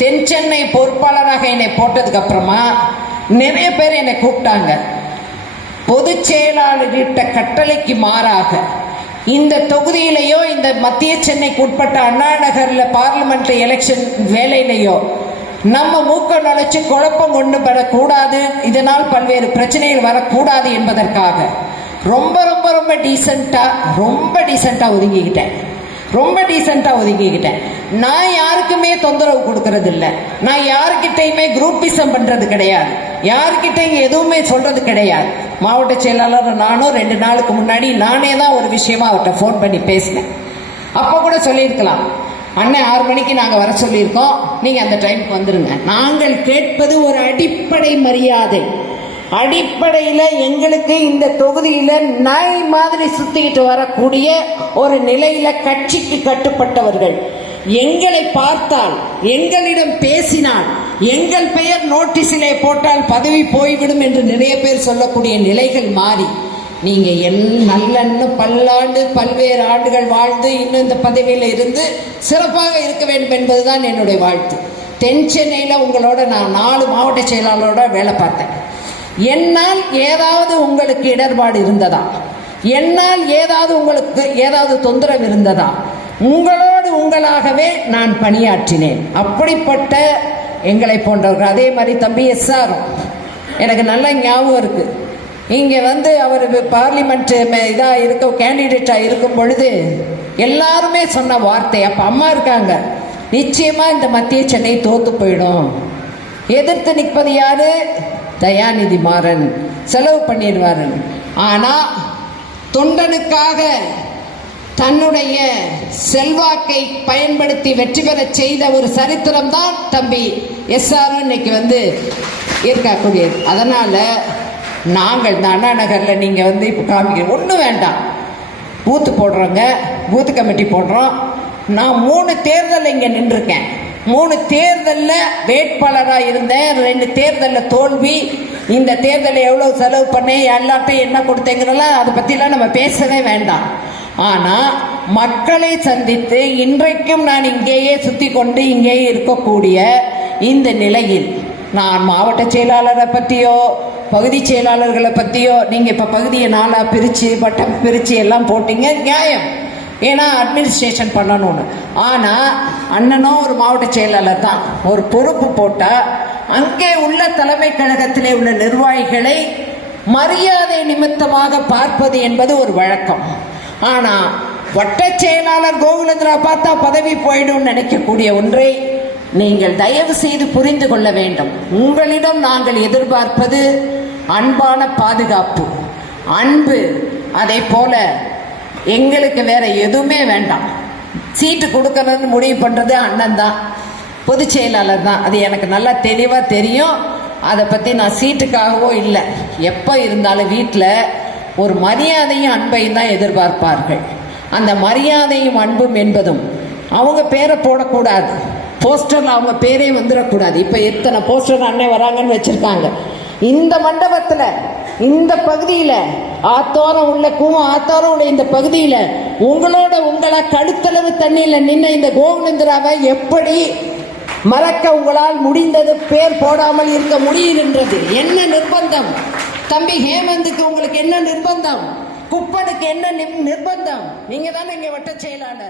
தென் சென்னை பொறுப்பாளராக என்னை போட்டதுக்கு அப்புறமா நிறைய பேர் என்னை கூப்பிட்டாங்க. பொதுச் செயலாளர்கிட்ட கட்டளைக்கு மாறாக இந்த தொகுதியிலையோ இந்த மத்திய சென்னைக்கு உட்பட்ட அண்ணா நகர்ல பார்லிமெண்ட் எலெக்ஷன் வேலையிலையோ நம்ம மூக்க நுழைச்சு குழப்பம் கொண்டு வரக்கூடாது இதனால் பல்வேறு பிரச்சனைகள் வரக்கூடாது என்பதற்காக ரொம்ப ரொம்ப ரொம்ப டீசெண்டா ரொம்ப டீசெண்டா ஒதுங்கிக்கிட்டேன். ரொம்ப டீசெண்டா ஒதுங்கிக்கிட்டேன். நான் யாருக்குமே தொந்தரவு கொடுக்கறது இல்ல நான் யாருக்கிட்டையுமே குரூப்பிசம் பண்றது கிடையாது. யாருக்கிட்டையும் எதுவுமே சொல்றது கிடையாது. மாவட்ட செயலாளர் நானும் ரெண்டு நாளுக்கு முன்னாடி நானே தான் ஒரு விஷயமா அவர்கிட்ட ஃபோன் பண்ணி பேசினேன். அப்போ கூட சொல்லியிருக்கலாம். அண்ணன் ஆறு மணிக்கு நாங்கள் வர சொல்லியிருக்கோம். நீங்கள் அந்த டைமுக்கு வந்துருங்க. நாங்கள் கேட்பது ஒரு அடிப்படை மரியாதை. அடிப்படையில் எங்களுக்கு இந்த தொகுதியில் நாய் மாதிரி சுத்திக்கிட்டு வரக்கூடிய ஒரு நிலையில கட்சிக்கு கட்டுப்பட்டவர்கள். எங்களை பார்த்தால் எங்களிடம் பேசினால் எங்கள் பெயர் நோட்டீஸிலே போட்டால் பதவி போய்விடும் என்று நிறைய பேர் சொல்லக்கூடிய நிலைகள் மாறி நீங்க என் நல்லன்னு பல்லாண்டு பல்வேறு ஆண்டுகள் வாழ்ந்து இன்னும் இந்த பதவியில் இருந்து சிறப்பாக இருக்க வேண்டும் என்பதுதான் என்னுடைய வாழ்த்து. தென் சென்னையில் உங்களோட நான் நாலு மாவட்ட செயலாளரோட வேலை பார்த்தேன். என்னால் ஏதாவது உங்களுக்கு இடர்பாடு இருந்ததா? என்னால் ஏதாவது உங்களுக்கு ஏதாவது தொந்தரவு இருந்ததா? உங்களோடு உங்களாகவே நான் பணியாற்றினேன். அப்படிப்பட்ட எங்களை போன்றவர்கள். அதே மாதிரி தம்பி எஸ் ஆர் எனக்கு நல்ல ஞாபகம் இருக்கு. இங்க வந்து அவர் பார்லிமெண்ட் இதா இருக்க கேண்டிடேட்டா இருக்கும் பொழுது எல்லாருமே சொன்ன வார்த்தை. அப்ப அம்மா இருக்காங்க. நிச்சயமா இந்த மத்திய சென்னை தோத்து போயிடும். எதிர்த்து நிற்பது யாரு? தயாநிதி மாறன். செலவு பண்ணிடுவாரன் ஆனா தொண்டனுக்காக தன்னுடைய செல்வாக்கை பயன்படுத்தி வெற்றி பெறச் செய்த ஒரு சரித்திரம் தான் தம்பி எஸ்ஆர் இன்னைக்கு வந்து இருக்கக்கூடியது அதனால நாங்கள் இந்த அண்ணா நகரில் நீங்கள் வந்து இப்போ காமிக்க ஒன்றும் வேண்டாம். பூத்து போடுறோங்க பூத்து கமிட்டி போடுறோம். நான் மூணு தேர்தல் இங்கே நின்றுருக்கேன். மூணு தேர்தலில் வேட்பாளராக இருந்தேன். ரெண்டு தேர்தலில் தோல்வி. இந்த தேர்தலில் எவ்வளோ செலவு பண்ணேன் எல்லாத்தையும் என்ன கொடுத்தேங்கிறலாம் அதை பற்றிலாம் நம்ம பேசவே வேண்டாம். ஆனால் மக்களை சந்தித்து இன்றைக்கும் நான் இங்கேயே சுற்றி கொண்டு இங்கேயே இருக்கக்கூடிய இந்த நிலையில் நான் மாவட்ட செயலாளரை பற்றியோ பகுதி செயலாளர்களை பற்றியோ நீங்கள் இப்போ பகுதியை நாளாக பிரித்து வட்டம் பிரித்து எல்லாம் போட்டீங்க நியாயம். ஏன்னா அட்மினிஸ்ட்ரேஷன் பண்ணணும்னு. ஆனால் அண்ணனும் ஒரு மாவட்ட செயலாளர் தான். ஒரு பொறுப்பு போட்டால் அங்கே உள்ள தலைமை கழகத்திலே உள்ள நிர்வாகிகளை மரியாதை நிமித்தமாக பார்ப்பது என்பது ஒரு வழக்கம். ஆனால் வட்ட செயலாளர் கோகுலத்தில் பார்த்தா பதவி போயிடும் நினைக்கக்கூடிய ஒன்றை நீங்கள் தயவு செய்து புரிந்து கொள்ள வேண்டும். உங்களிடம் நாங்கள் எதிர்பார்ப்பது அன்பான பாதுகாப்பு. அன்பு அதே போல எங்களுக்கு வேற எதுவுமே வேண்டாம். சீட்டு கொடுக்கறதுன்னு முடிவு பண்றது அண்ணன் தான். பொதுச் செயலாளர் தான். அது எனக்கு நல்லா தெளிவா தெரியும். அதை பத்தி நான் சீட்டுக்காகவோ இல்லை. எப்போ இருந்தாலும் வீட்டில் ஒரு மரியாதையும் அன்பையும் தான் எதிர்பார்ப்பார்கள். அந்த மரியாதையும் அன்பும் என்பதும் அவங்க பேரை போடக்கூடாது. போஸ்டரில் அவங்க பேரே வந்துடக்கூடாது. இப்போ எத்தனை போஸ்டர் அண்ணன் வராங்கன்னு வச்சுருக்காங்க. இந்த மண்டபத்தில் இந்த பகுதியில் ஆத்தோரம் உள்ள கூவம் ஆத்தோரம் உள்ள இந்த பகுதியில் உங்களோட உங்களை கழுத்தளவு தண்ணியில் நின்ன இந்த கோவிந்தராவை எப்படி மறக்க உங்களால் முடிந்தது பேர் போடாமல் இருக்க முடியுகின்றது என்ன நிர்பந்தம்? தம்பி ஹேமந்துக்கு உங்களுக்கு என்ன நிர்பந்தம்? குப்பனுக்கு என்ன நிர்பந்தம்? நீங்க தானே இங்க வட்ட செயலாளர்.